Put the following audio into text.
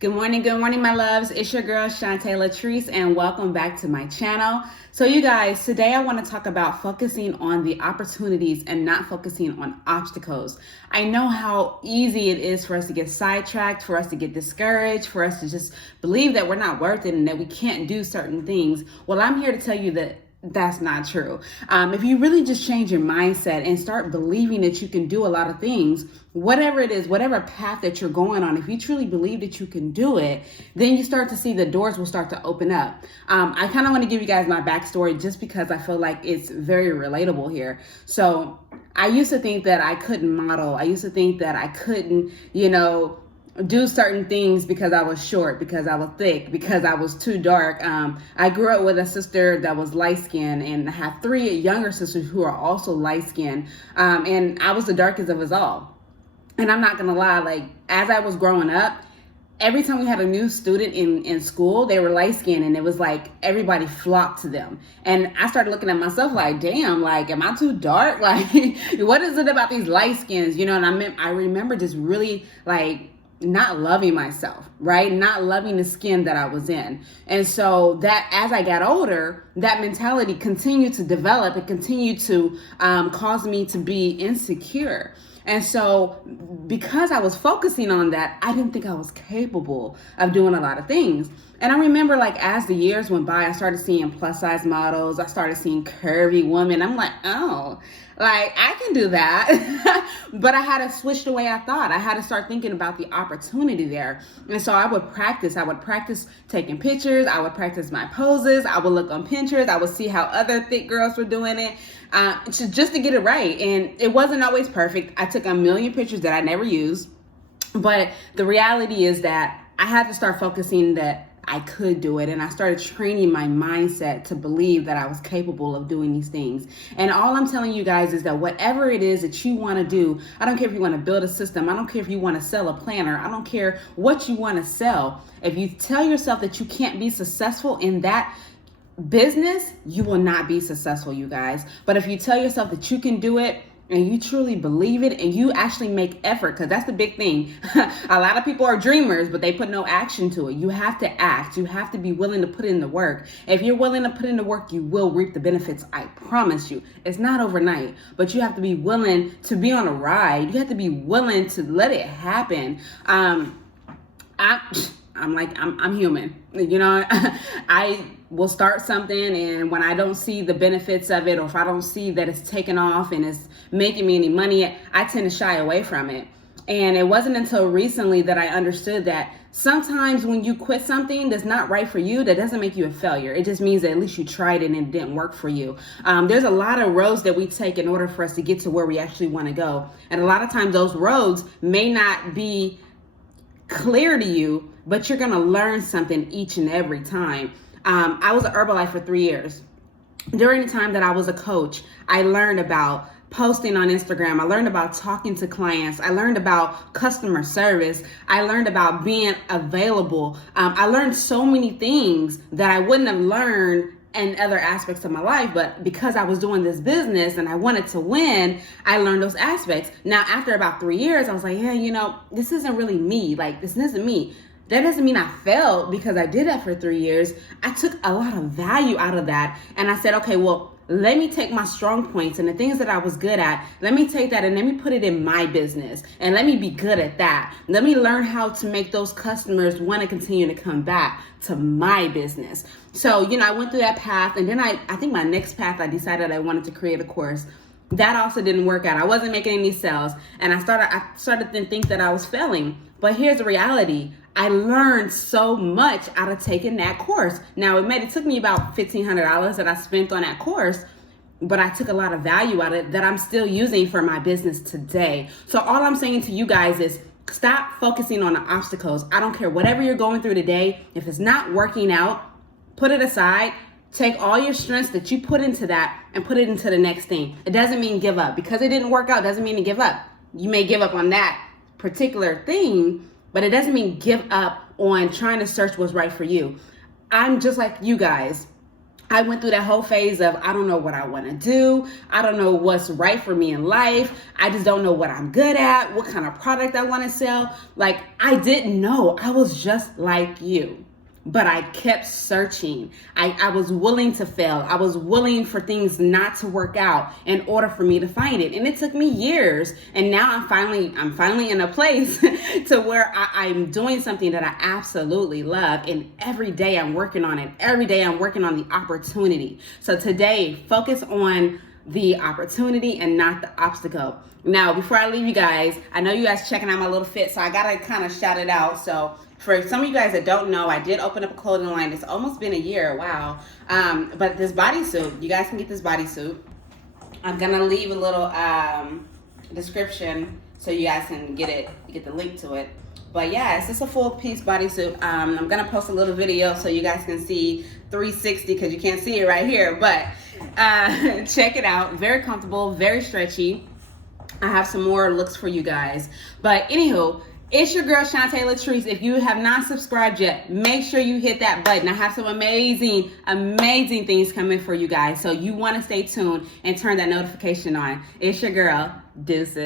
Good morning, my loves. It's your girl, Shantae Latrese, and welcome back to my channel. So you guys, today I want to talk about focusing on the opportunities and not focusing on obstacles. I know how easy it is for us to get sidetracked, for us to get discouraged, for us to just believe that we're not worth it and that we can't do certain things. Well, I'm here to tell you that that's not true. If you really just change your mindset and start believing that you can do a lot of things, whatever it is, whatever path that you're going on, if you truly believe that you can do it, then you start to see the doors will start to open up. I kind of want to give you guys my backstory just because I feel like it's very relatable here. So I used to think that I couldn't model. I used to think that I couldn't, do certain things because I was short, because I was thick, because I was too dark. I grew up with a sister that was light skinned, and I have three younger sisters who are also light skinned. And I was the darkest of us all. And I'm not gonna lie, like as I was growing up, every time we had a new student in school, they were light skinned, and it was like everybody flocked to them. And I started looking at myself like, damn, like, am I too dark? Like, what is it about these light skins? And I remember just really like not loving myself, right? Not loving the skin that I was in. And so that as I got older, that mentality continued to develop. It continued to cause me to be insecure. And so because I was focusing on that, I didn't think I was capable of doing a lot of things. And I remember like as the years went by, I started seeing plus size models. I started seeing curvy women. I'm like, oh, like I can do that. But I had to switch the way I thought. I had to start thinking about the opportunity there. And so I would practice taking pictures. I would practice my poses. I would look on Pinterest. I would see how other thick girls were doing it. Just to get it right. And it wasn't always perfect. I took a million pictures that I never used. But the reality is that I had to start focusing that I could do it. And I started training my mindset to believe that I was capable of doing these things. And all I'm telling you guys is that whatever it is that you want to do, I don't care if you want to build a system. I don't care if you want to sell a planner. I don't care what you want to sell. If you tell yourself that you can't be successful in that business, you will not be successful, you guys. But if you tell yourself that you can do it and you truly believe it and you actually make effort, because that's the big thing. A lot of people are dreamers, but they put no action to it. You have to act. You have to be willing to put in the work. If you're willing to put in the work, you will reap the benefits. I promise you. It's not overnight, but you have to be willing to be on a ride. You have to be willing to let it happen. I'm human, I will start something, and when I don't see the benefits of it, or if I don't see that it's taken off and it's making me any money, I tend to shy away from it. And it wasn't until recently that I understood that sometimes when you quit something that's not right for you, that doesn't make you a failure. It just means that at least you tried it and it didn't work for you. There's a lot of roads that we take in order for us to get to where we actually want to go. And a lot of times those roads may not be clear to you, but you're going to learn something each and every time. I was an Herbalife for 3 years. During the time that I was a coach, I learned about posting on Instagram. I learned about talking to clients. I learned about customer service. I learned about being available. I learned so many things that I wouldn't have learned in other aspects of my life, but because I was doing this business and I wanted to win, I learned those aspects. Now, after about 3 years, I was like, yeah, this isn't really me. Like, this isn't me. That doesn't mean I failed because I did that for 3 years. I took a lot of value out of that. And I said, okay, well, let me take my strong points and the things that I was good at. Let me take that and let me put it in my business. And let me be good at that. Let me learn how to make those customers want to continue to come back to my business. So, I went through that path. And then I think my next path, I decided I wanted to create a course. That also didn't work out. I wasn't making any sales. And I started to think that I was failing. But here's the reality. I learned so much out of taking that course. Now, it took me about $1,500 that I spent on that course, but I took a lot of value out of it that I'm still using for my business today. So all I'm saying to you guys is stop focusing on the obstacles. I don't care whatever you're going through today. If it's not working out, put it aside. Take all your strengths that you put into that and put it into the next thing. It doesn't mean give up. Because it didn't work out doesn't mean to give up. You may give up on that particular thing, but it doesn't mean give up on trying to search what's right for you. I'm just like you guys. I went through that whole phase of, I don't know what I want to do. I don't know what's right for me in life. I just don't know what I'm good at, what kind of product I want to sell. Like, I didn't know. I was just like you. But I kept searching. I was willing to fail. I was willing for things not to work out in order for me to find it. And it took me years. And now I'm finally in a place to where I'm doing something that I absolutely love. And every day I'm working on it. Every day I'm working on the opportunity. So today, focus on the opportunity and not the obstacle. Now, before I leave you guys, I know you guys checking out my little fit, so I gotta kind of shout it out. So for some of you guys that don't know, I did open up a clothing line. It's almost been a year, wow. But this bodysuit, you guys can get this bodysuit. I'm gonna leave a little description so you guys can get the link to it. But yeah, it's just a full piece bodysuit. I'm gonna post a little video so you guys can see 360 because you can't see it right here. But check it out. Very comfortable, very stretchy. I have some more looks for you guys. But anywho, it's your girl Shantae Latrese. If you have not subscribed yet, make sure you hit that button. I have some amazing things coming for you guys. So you want to stay tuned and turn that notification on. It's your girl, Deuces.